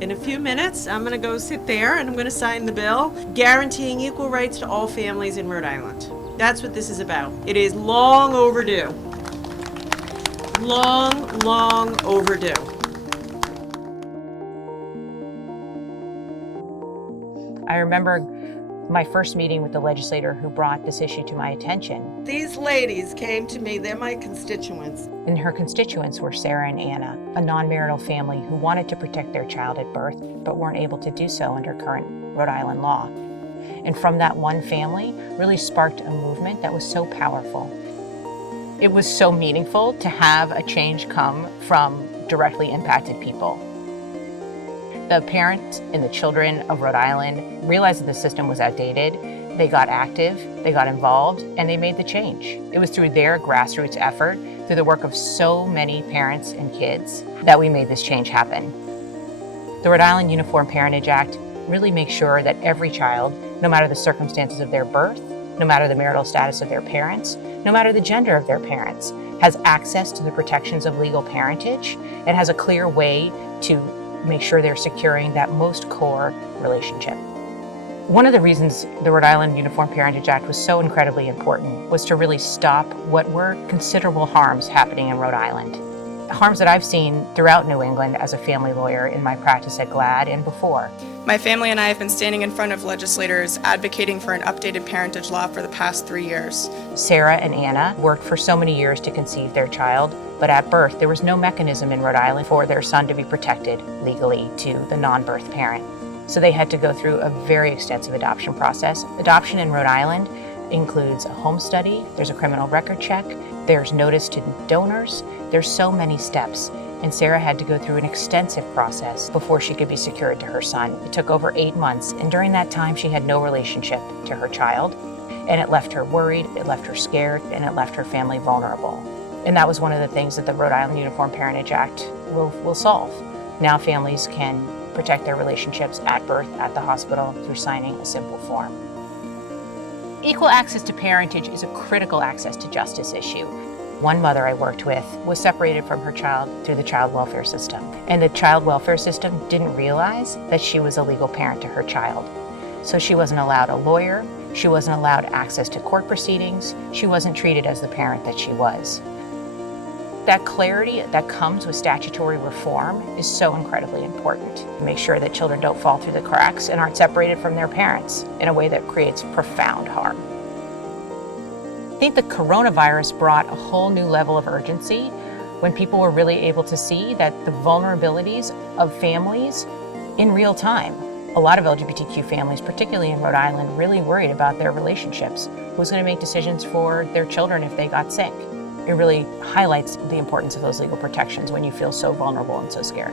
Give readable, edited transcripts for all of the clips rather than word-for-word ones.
In a few minutes, I'm going to go sit there and I'm going to sign the bill guaranteeing equal rights to all families in Rhode Island. That's what this is about. It is long overdue. Long overdue. I remember my first meeting with the legislator who brought this issue to my attention. These ladies came to me, they're my constituents. And her constituents were Sarah and Anna, a non-marital family who wanted to protect their child at birth, but weren't able to do so under current Rhode Island law. And from that one family really sparked a movement that was so powerful. It was so meaningful to have a change come from directly impacted people. The parents and the children of Rhode Island realized that the system was outdated. They got active, they got involved, and they made the change. It was through their grassroots effort, through the work of so many parents and kids, that we made this change happen. The Rhode Island Uniform Parentage Act really makes sure that every child, no matter the circumstances of their birth, no matter the marital status of their parents, no matter the gender of their parents, has access to the protections of legal parentage and has a clear way to make sure they're securing that most core relationship. One of the reasons the Rhode Island Uniform Parentage Act was so incredibly important was to really stop what were considerable harms happening in Rhode Island. Harms that I've seen throughout New England as a family lawyer in my practice at GLAAD and before. My family and I have been standing in front of legislators advocating for an updated parentage law for the past 3 years. Sarah and Anna worked for so many years to conceive their child, but at birth there was no mechanism in Rhode Island for their son to be protected legally to the non-birth parent. So they had to go through a very extensive adoption process. Adoption in Rhode Island includes a home study, there's a criminal record check, there's notice to donors, there's so many steps. And Sarah had to go through an extensive process before she could be secured to her son. It took over 8 months, and during that time she had no relationship to her child, and it left her worried, it left her scared, and it left her family vulnerable. And that was one of the things that the Rhode Island Uniform Parentage Act will solve. Now families can protect their relationships at birth, at the hospital, through signing a simple form. Equal access to parentage is a critical access to justice issue. One mother I worked with was separated from her child through the child welfare system. And the child welfare system didn't realize that she was a legal parent to her child. So she wasn't allowed a lawyer, she wasn't allowed access to court proceedings, she wasn't treated as the parent that she was. That clarity that comes with statutory reform is so incredibly important to make sure that children don't fall through the cracks and aren't separated from their parents in a way that creates profound harm. I think the coronavirus brought a whole new level of urgency when people were really able to see that the vulnerabilities of families in real time. A lot of LGBTQ families, particularly in Rhode Island, really worried about their relationships. Who's going to make decisions for their children if they got sick? It really highlights the importance of those legal protections when you feel so vulnerable and so scared.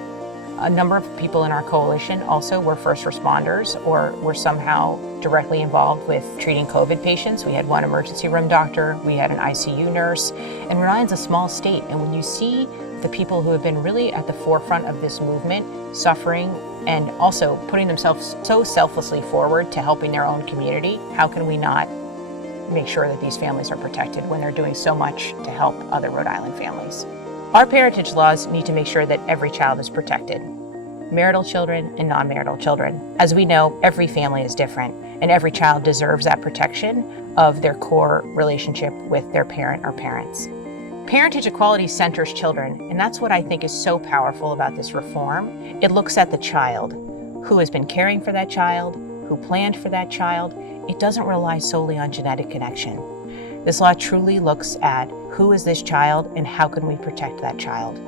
A number of people in our coalition also were first responders or were somehow directly involved with treating COVID patients. We had one emergency room doctor, we had an ICU nurse, and Rhode Island's a small state. And when you see the people who have been really at the forefront of this movement suffering and also putting themselves so selflessly forward to helping their own community, how can we not make sure that these families are protected when they're doing so much to help other Rhode Island families? Our parentage laws need to make sure that every child is protected, marital children and non-marital children. As we know, every family is different, and every child deserves that protection of their core relationship with their parent or parents. Parentage equality centers children, and that's what I think is so powerful about this reform. It looks at the child, who has been caring for that child, who planned for that child. It doesn't rely solely on genetic connection. This law truly looks at who is this child and how can we protect that child.